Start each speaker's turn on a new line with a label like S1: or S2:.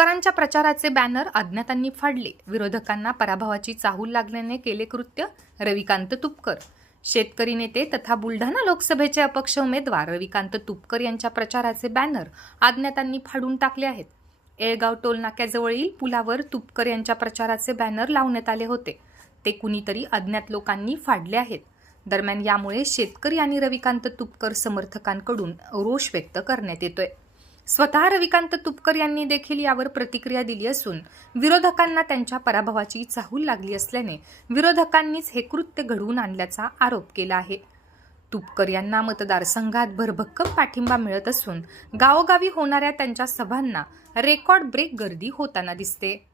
S1: तुपकरांच्या प्रचाराचे बॅनर अज्ञातांनी फाडले. विरोधकांना पराभवाची चाहूल लागल्याने केले कृत्य रविकांत तुपकर. शेतकरी नेते तथा बुलढाणा लोकसभेचे अपक्ष उमेदवार रविकांत तुपकर यांच्या प्रचाराचे बॅनर अज्ञातांनी फाडून टाकले आहेत. येळगाव टोलनाक्याजवळील पुलावर तुपकर यांच्या प्रचाराचे बॅनर लावण्यात आले होते. ते कुणीतरी अज्ञात लोकांनी फाडले आहेत. दरम्यान यामुळे शेतकरी आणि रविकांत तुपकर समर्थकांकडून रोष व्यक्त करण्यात येतोय. स्वतः रविकांत तुपकर यांनी देखील यावर प्रतिक्रिया दिली असून विरोधकांना त्यांच्या पराभवाची चाहूल लागली असल्याने विरोधकांनीच हे कृत्य घडवून आणल्याचा आरोप केला आहे. तुपकर यांना मतदारसंघात भरभक्कम पाठिंबा मिळत असून गावोगावी होणाऱ्या त्यांच्या सभांना रेकॉर्ड ब्रेक गर्दी होताना दिसते.